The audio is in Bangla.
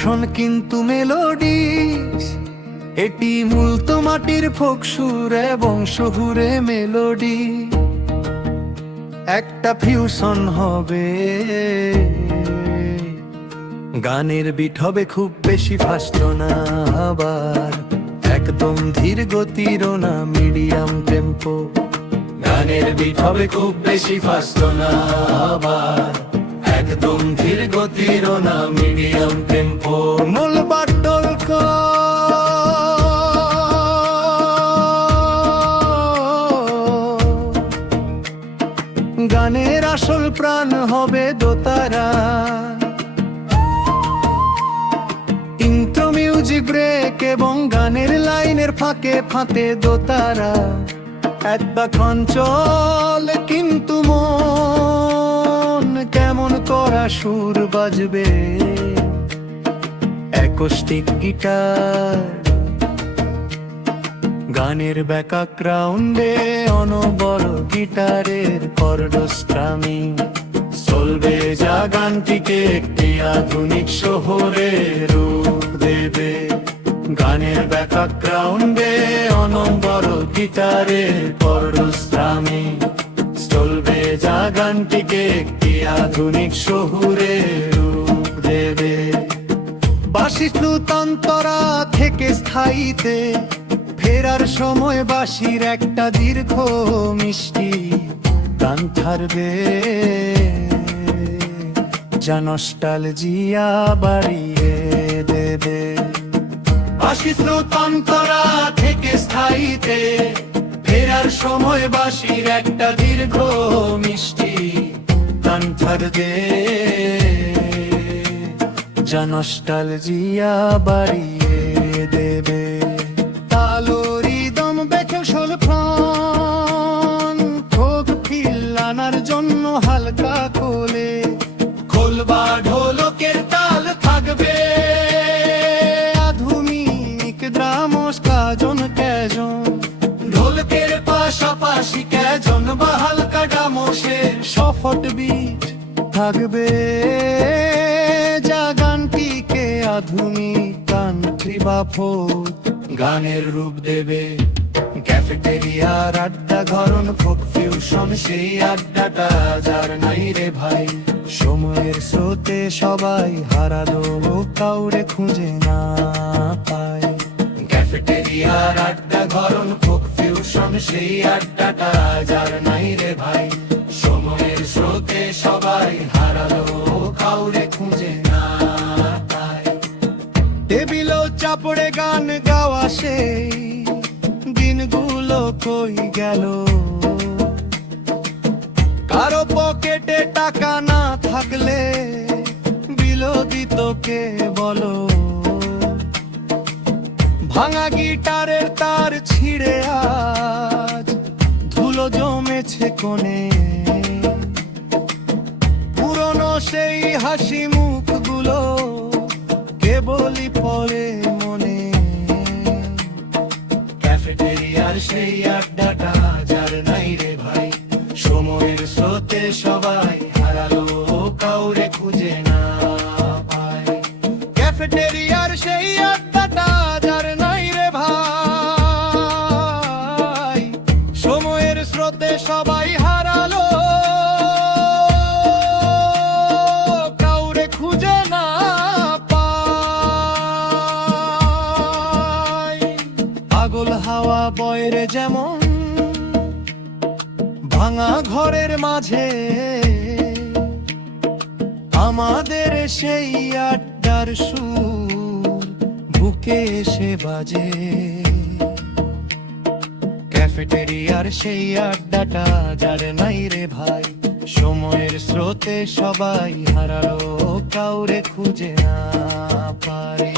ফিউশন কিন্তু মেলোডি, এটি মূলত মাটির ফোক সুর এবং শহুরে মেলোডি। একটা ফিউশন হবে, গানের বিট হবে খুব বেশি ফাস্ট না, আবার একদম ধীর গতিরও না, মিডিয়াম টেম্পো। গানের বিট হবে খুব বেশি ফাস্ট না, আবার একদম ধীর গতিরও না, মিডিয়াম টেম্পো। মূল বাট্টল গানের আসল প্রাণ হবে দোতারা, ইন্ট্রো মিউজিক ব্রেক এবং গানের লাইনের ফাঁকে ফাঁকে দোতারা। এতক্ষণ চলে কিন্তু মন কেমন করা সুর বাজবে, অ্যাকোস্টিক গিটার গানের ব্যাকগ্রাউন্ডে, অনবরত গিটারের কর্ডস্ট্রামিং চলবে, যা গানটিকে একটি আধুনিক শহরে রূপ দেবে। গানের ব্যাকগ্রাউন্ডে অনবরত গিটারের কর্ডস্ট্রামিং চলবে, যা গানটিকে একটি আধুনিক শহুরে রূপ দেবে। বাঁশি শ্রুতান্তরা থেকে স্থায়ীতে ফেরার সময় বাঁশির একটা দীর্ঘ মিষ্টি গান ছাড়বে, যা নস্টালজিয়া বাড়িয়ে দেবে। বাঁশি শ্রুতান্তরা থেকে স্থায়ীতে ফেরার সময় বাঁশির একটা দীর্ঘ মিষ্টি গান ছাড়বে, যা নস্টালজিয়া বাড়িয়ে দেবে। তালো রিদম বেঁকে সোলফন ঠোক ফিল আনার জন্য হালকা কোলে, খোলবা ঢোলকের তাল থাকবে, আধুনিক দ্রামস কাজন ক্যাজন, ঢোলকের পাশাপাশি ক্যাজন বা হালকা ডামসের সফট বিট থাকবে, যা গানটিকে আধুনিক কান্ট্রি বা ফোক গানের রূপ দেবে। ক্যাফেটেরিয়ার আড্ডা ঘরন ফোক ফিউশন, সেই আড্ডাটা যার নাই রে ভাই। সময়ের স্রোতে সবাই হারালো, কাউরে খুঁজে না পায়। ক্যাফেটেরিয়ার আড্ডা ঘরন ফোক ফিউশন, সেই আড্ডাটা যার নাই রে ভাই। সময়ের স্রোতে সবাই হারালো, কাউরে খুঁজে না পায়। টেবিলও চাপড়ে গান গাওয়া সেই দিনগুলো কই গেল, কারো পকেটে টাকা না থাকলে বিলোদিত কে বলো, ভাঙা গিটারের তার ছিঁড়ে আজ ধুলো জমেছে কোণে, পুরনো সেই হাসি মুখগুলো কেবলই পড়ে মনে। ক্যাফেটেরিয়ার সেই আড্ডাটা যার নাই রে ভাই। সময়ের স্রোতে সবাই হারালো, কাউরে খুঁজে না পায়। ক্যাফেটেরিয়ার সেই আড্ডাটা যার নাই রে ভাই। সময়ের স্রোতে সবাই হারালো, কাউরে খুঁজে না পায়। পাগল হাওয়া বয়রে যেমন ভাঙা ঘরের মাঝে, আমাদের সেই আড্ডার সুর বুকে এসে বাজে। ক্যাফেটেরিয়ার সেই আড্ডাটা যার নাই রে ভাই। সময়ের স্রোতে সবাই হারালো, কাউরে খুঁজে না পায়।